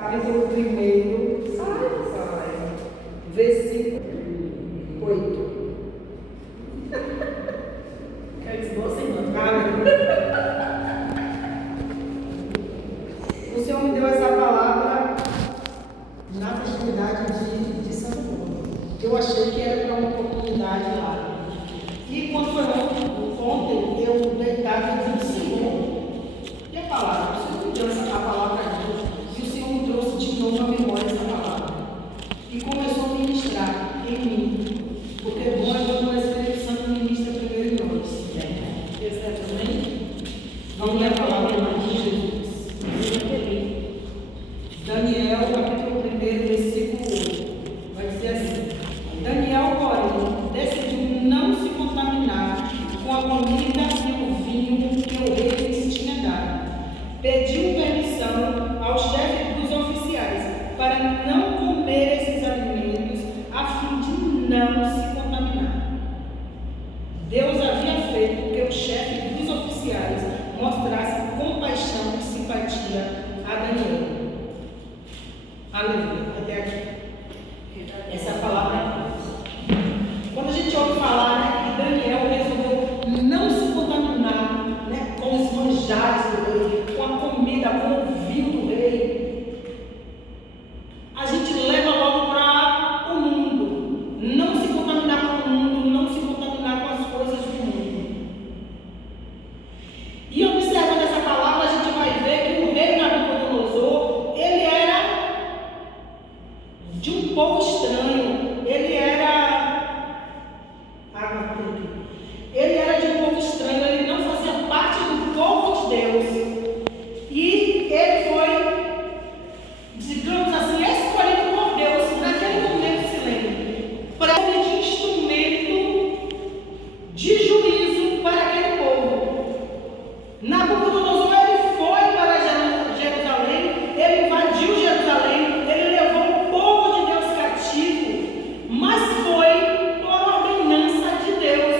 Capítulo 1, versículo 8. Quer dizer, você não. O Senhor me deu essa palavra na festividade de Santo Paulo. Eu achei que era para uma oportunidade lá. E quando foi ontem, eu deitava e disse: Senhor, e a palavra? O Senhor me deu essa palavra aqui. E o Senhor me trouxe de novo à memória essa palavra. E começou a ministrar em mim. Porque é bom quando o Espírito Santo ministra primeiro em nós. Exatamente. Vamos ler a palavra de Jesus. Daniel, capítulo 1, versículo 8. Vai dizer assim: Daniel, porém, decidiu não se contaminar com a comida e o vinho que o rei lhes tinha dado. Pediu permissão ao chefe dos oficiais para não comer esses alimentos, a fim de não se contaminar. Deus havia feito que o chefe dos oficiais mostrasse compaixão e simpatia a Daniel. Aleluia. Até aqui. Essa palavra. Quando a gente ouve falar, né, que Daniel resolveu não se contaminar, né, com os manjares do rei, com a comida, com o vinho do rei, a gente leva logo para o mundo. Não se contaminar com o mundo, não se contaminar com as coisas do mundo. E observando essa palavra, a gente vai ver que o rei Nabucodonosor, ele era de um povo estranho. Ele era de um povo estranho, ele não fazia parte do povo de Deus. E ele foi, digamos assim, escolhido por Deus naquele momento silêncio, para ser de instrumento de juízo para aquele povo. Nabucodonosor, ele foi para Jerusalém, ele invadiu Jerusalém, ele levou o povo de Deus cativo, mas foi por ordenança de Deus,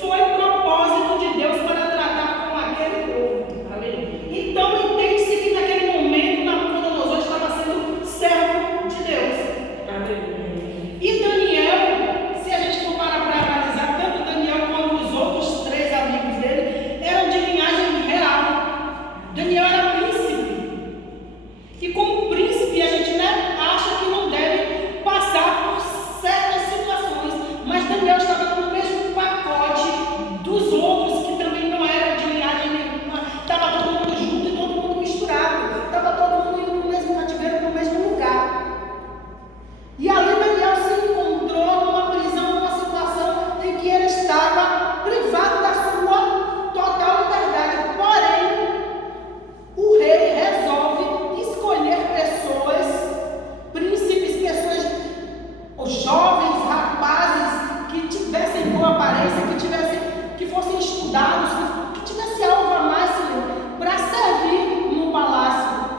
foi propósito de Deus para tratar com aquele povo. Amém? Então entende-se que naquele momento Nabucodonosor estava sendo servo de Deus. Amém. E Daniel, se a gente for parar para analisar, tanto Daniel quanto os outros 3 amigos dele eram de linhagem real. Daniel era príncipe. E como príncipe, a gente, né, acha que não deve passar por certas situações. Mas Daniel estava no mesmo pacote dos outros que também não eram de linhagem nenhuma. Estava todo mundo junto e todo mundo misturado. Estava todo mundo indo para o mesmo cativeiro, para o mesmo lugar. E ali Daniel se encontrou numa prisão, numa situação em que ele estava privado da sua total liberdade. Porém, o rei resolve escolher pessoas, príncipes, pessoas, jovens, rapazes, que tivessem boa aparência, que fossem estudados, que tivessem algo a mais, Senhor, para servir no palácio.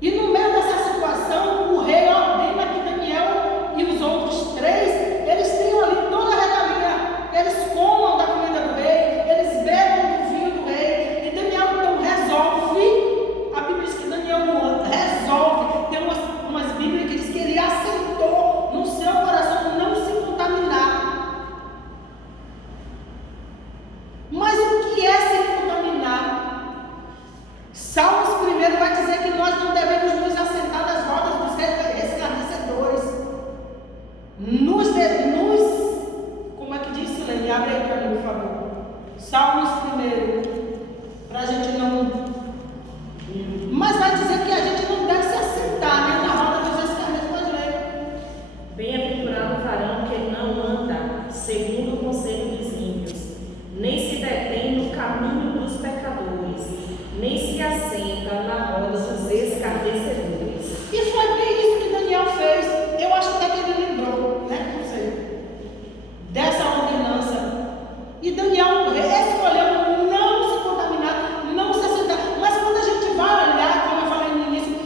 E no meio dessa situação, o rei ordena que Daniel e os outros 3, eles tenham ali toda a regalia, eles comam da comida do rei, eles bebam do vinho do rei. E Daniel então resolve, a Bíblia diz que Daniel resolve, tem umas Bíblias que diz que ele aceitou no seu coração não se contaminar. Mas o que é se contaminar? Salmos 1 vai dizer que nós não devemos nos assentar nas rodas dos escarnecedores. Como é que diz, Silene? Abre aí para mim, por favor. Salmos 1, para a gente não. Mas vai dizer que a gente não deve se assentar, né, na roda dos escarnecedores. Bem-aventurado o varão que não anda segundo o conselho dos ímpios, nem se detém no caminho dos pecadores, nem se assenta na roda dos escarnecedores. E foi bem isso que Daniel fez. Eu acho até que ele lembrou, né? Não sei. Dessa ordenança. E Daniel escolheu não se contaminar, não se assentar. Mas quando a gente vai olhar, como eu falei no início,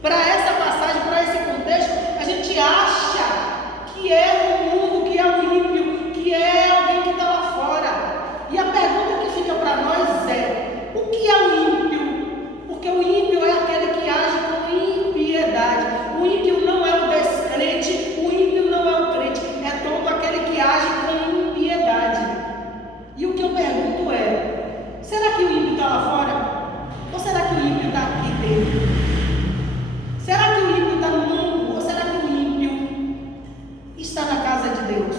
para essa passagem, para esse contexto, a gente acha que é o mundo, que é o ímpio, que é alguém que está lá fora. E a pergunta que fica para nós é: o que é o ímpio? Porque o ímpio é aquele ímpio está aqui dentro? Será que o ímpio está no mundo? Ou será que o ímpio está na casa de Deus?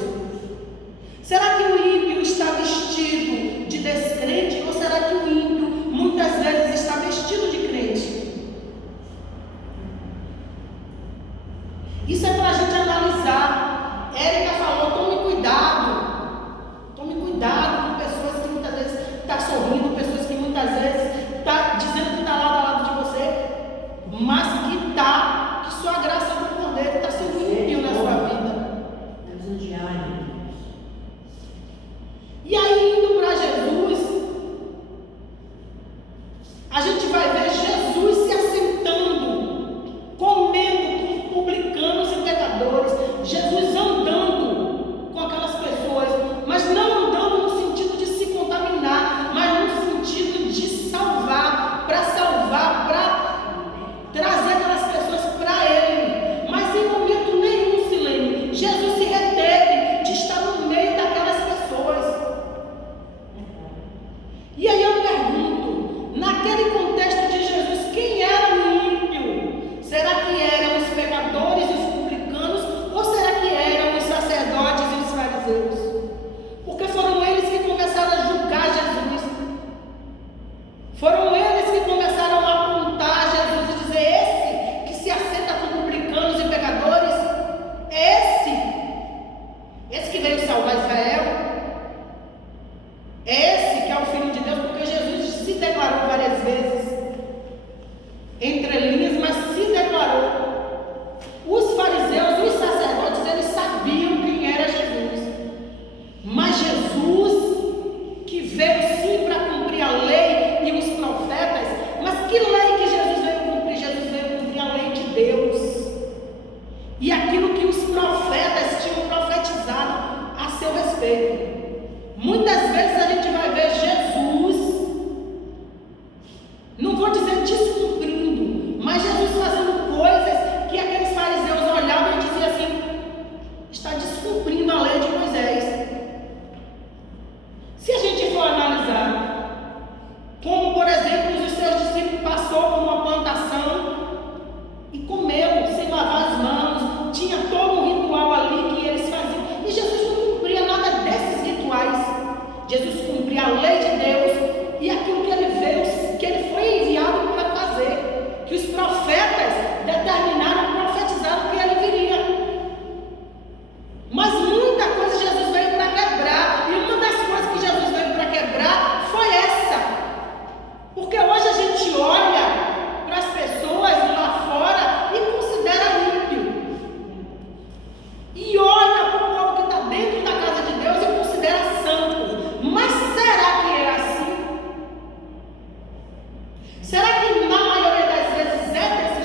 Será que o ímpio está vestido de descrente? Ou será que o ímpio muitas vezes está vestido de crente? Isso é para a gente analisar. Érica falou, tome cuidado com pessoas que muitas vezes estão sorrindo, pessoas que muitas vezes estão dizendo que está lado a lado de você, mas que sua graça do poder está sendo ímpio na sua vida. E aí, indo para Jesus, a gente vai ver Jesus se assentando, comendo com publicanos e pecadores, Jesus andando com aquelas pessoas, mas não andando no sentido de se contaminar, mas no sentido de salvar, para trazer aquelas pessoas para Ele. Mas em momento nenhum, Silene, Jesus se reteve de estar no meio daquelas pessoas. E aí eu pergunto, naquele contexto de Jesus, quem era o ímpio? Será que eram os pecadores e os publicanos? Ou será que eram os sacerdotes e os fariseus? Porque foram eles que começaram a julgar Jesus. Foram eles que começaram a apontar Jesus e dizer, esse que se assenta com publicanos e pecadores, esse que veio salvar Israel, esse que é o Filho de Deus, porque Jesus se declarou várias vezes, entre linhas, mas se declarou. Os fariseus, os sacerdotes, eles sabiam quem era Jesus, mas Jesus, que veio sim para cumprir a lei e os profetas, mas que lei que Jesus veio cumprir? Jesus veio cumprir a lei de Deus, e aquilo que os profetas tinham profetizado a seu respeito. Muitas vezes a gente vai ver Jesus, não vou dizer descumprindo, mas Jesus fazendo coisas que aqueles fariseus olhavam e diziam assim, está descumprindo a lei de Moisés. Se a gente for analisar, como por exemplo os seus discípulos passou por uma plantação e comeu sem lavar as mãos, tinha todo um ritual ali que eles faziam, e Jesus não cumpria nada desses rituais. Jesus cumpria a lei de Deus e aquilo que ele foi enviado para fazer, que os profetas determinaram, profetizaram que ele viria. Mas muita coisa Jesus veio para quebrar, e uma das coisas que Jesus veio para quebrar foi essa. Porque hoje a gente olha para as pessoas lá fora e considera ímpio, e olha para o povo que está dentro da casa de Deus e considera santo. Mas será que é assim? Será que na maioria das vezes é desse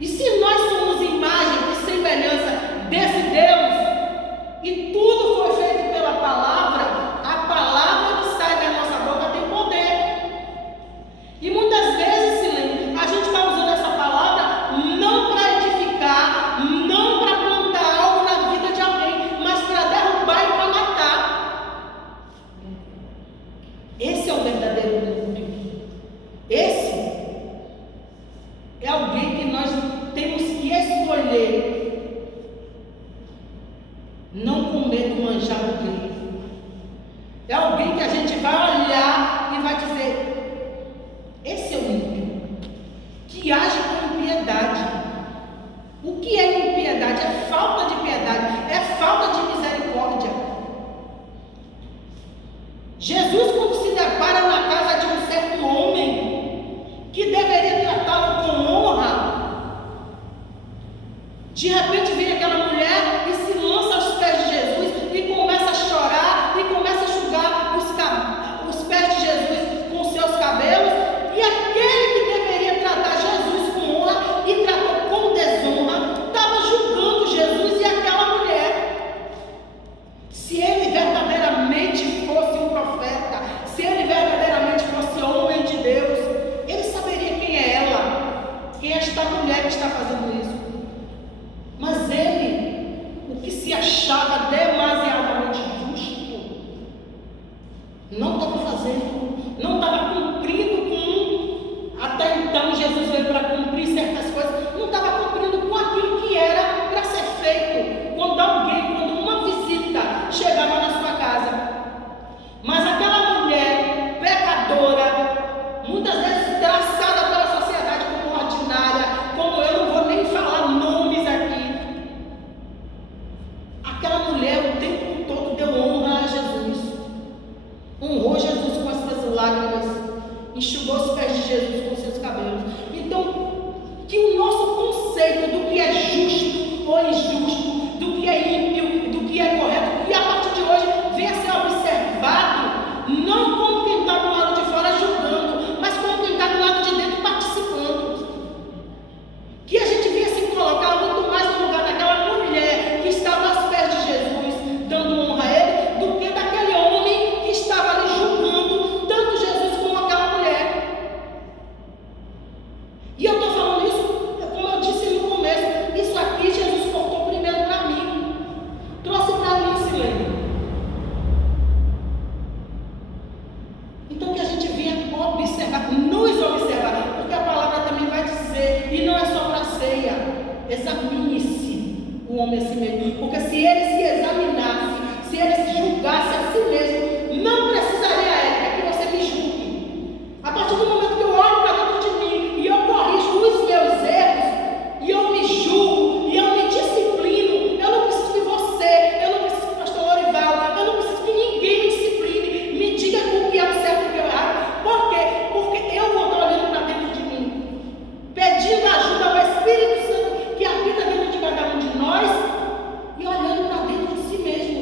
E se nós somos imagem e semelhança desse Deus, e tudo foi feito pela palavra, a palavra que sai da nossa boca tem poder. E muitas vezes, Silene, a gente está usando essa palavra não para edificar, não para plantar algo na vida de alguém, mas para derrubar e para matar. Esse é o verdadeiro ímpio. Esse é alguém que nós temos que escolher não comer do manjado dele. É alguém que a gente vai olhar e vai dizer: esse é o ímpio, que age com impiedade. O que é impiedade? É falta de piedade, é falta de misericórdia. Jesus, quando se depara na casa de um certo homem que deveria tratá-lo com honra, de repente vem aquela mulher e se lança aos pés de Jesus e começa a chorar e começa a enxugar os pés de Jesus com seus cabelos, e aquele que deveria tratar Jesus com honra e tratou com desonra estava julgando Jesus e aquela mulher. Se ele verdadeiramente fosse um profeta, se ele verdadeiramente fosse homem de Deus, ele saberia quem é ela, quem é esta mulher que está fazendo isso. Mas ele, o que se achava demasiadamente justo, não estava fazendo, não estava cumprindo com, até então Jesus veio para cumprir certas coisas, não estava cumprindo com aquilo que era para ser feito quando uma visita chegava na sua casa. Mas aquela mulher pecadora, muitas vezes traçada pela sociedade como ordinária, como eu não vou nem falar nomes aqui, aquela mulher o tempo todo deu honra a Jesus, honrou Jesus com as suas lágrimas, enxugou os pés de Jesus com seus cabelos. Então, que o nosso conceito do que é justo ou injusto, do que é ímpio, do que é correto, e a partir de hoje venha a ser observado, não como quem está do lado de fora julgando, mas como quem está do lado de dentro participando. Que a gente venha se colocar muito mais no lugar daquela mulher que estava aos pés de Jesus, dando honra a ele, do que daquele homem que estava ali julgando tanto Jesus como aquela mulher. E eu estou falando isso, como eu disse no começo, isso aqui Jesus cortou primeiro para mim, trouxe para mim, Silene. Então que a gente venha observar, nos observar, porque a palavra também vai dizer, e não é só para a ceia, examine-se o homem a si mesmo, porque se ele se examinasse, se ele se julgasse a si mesmo, não precisaria, Érica, que você me julgue. A partir do momento que eu olho para dentro de mim e eu corrijo os meus erros, e eu me julgo, e eu me disciplino, eu não preciso de você, eu não preciso do pastor Lorival, eu não preciso que ninguém me discipline, me diga o que é o certo e o que é o errado. Por quê? Porque eu vou estar olhando para dentro de mim, pedindo ajuda ao Espírito Santo que habita dentro de cada um de nós, e olhando para dentro de si mesmo.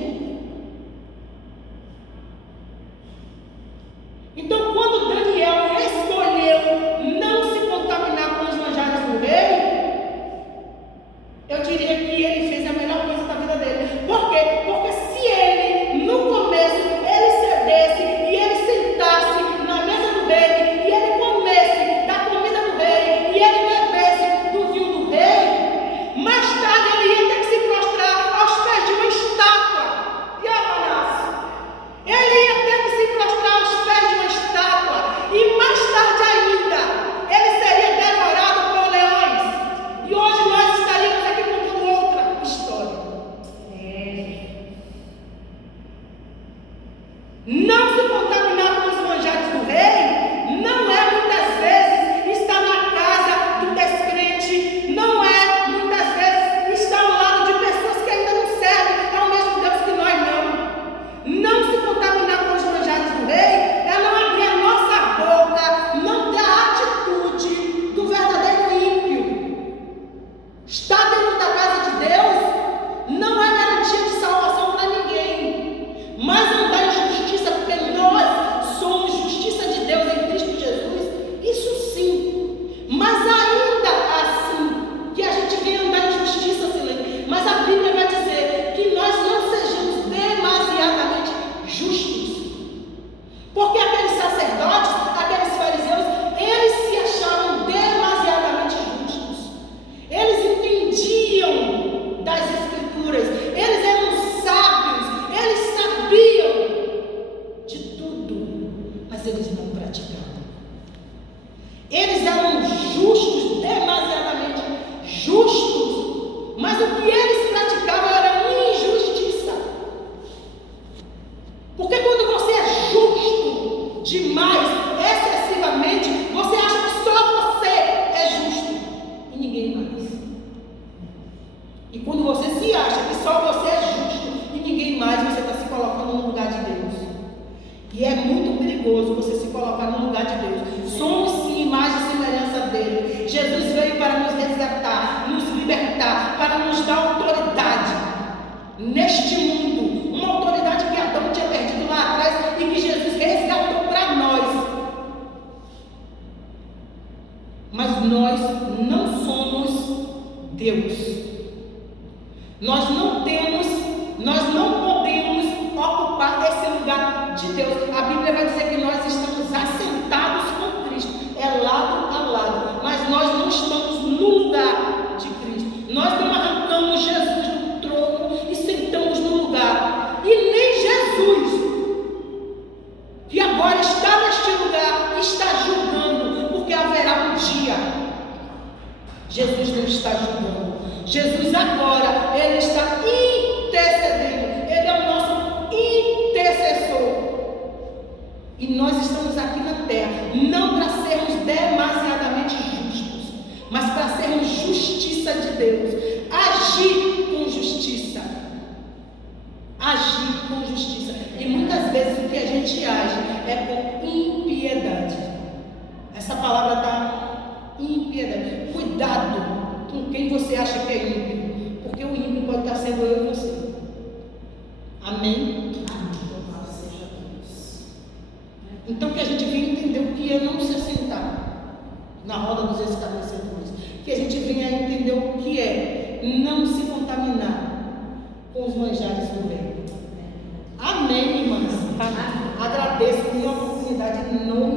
das Escrituras, eles eram sábios, eles sabiam de tudo, mas eles não praticavam. Eles eram justos, demasiadamente justos, mas o que eles praticavam era injustiça. Porque quando você é justo demais, excessivamente, você acha que só você é justo e ninguém mais. E quando você se acha que só você é justo e ninguém mais, você está se colocando no lugar de Deus. E é muito perigoso você se colocar no lugar de Deus. Somos sim imagem e semelhança dele. Jesus veio para nos resgatar, nos libertar, para nos dar autoridade neste mundo. Uma autoridade que Adão tinha perdido lá atrás e que Jesus resgatou para nós. Mas nós não somos Deus. Nós não podemos ocupar esse lugar de Deus. A Bíblia vai dizer que nós estamos assentados com Cristo, é lado a lado, mas nós não estamos no lugar de Cristo. Nós não arrancamos Jesus do trono e sentamos no lugar, e nem Jesus, que agora está neste lugar, está julgando, porque haverá um dia. Jesus não está julgando. Jesus agora, ele está intercedendo, ele é o nosso intercessor. E nós estamos aqui na terra, não para sermos demasiadamente justos, mas para sermos justiça de Deus, agir com justiça. Agir com justiça. E muitas vezes o que a gente age é com impiedade. Essa palavra está impiedade. Cuidado com quem você acha que é ímpio, porque o ímpio pode estar sendo eu e você. Amém? Então que a gente venha entender o que é não se assentar na roda dos escarnecedores, que a gente venha entender o que é não se contaminar com os manjares do bem. Amém, irmãs? Agradeço por uma oportunidade em nome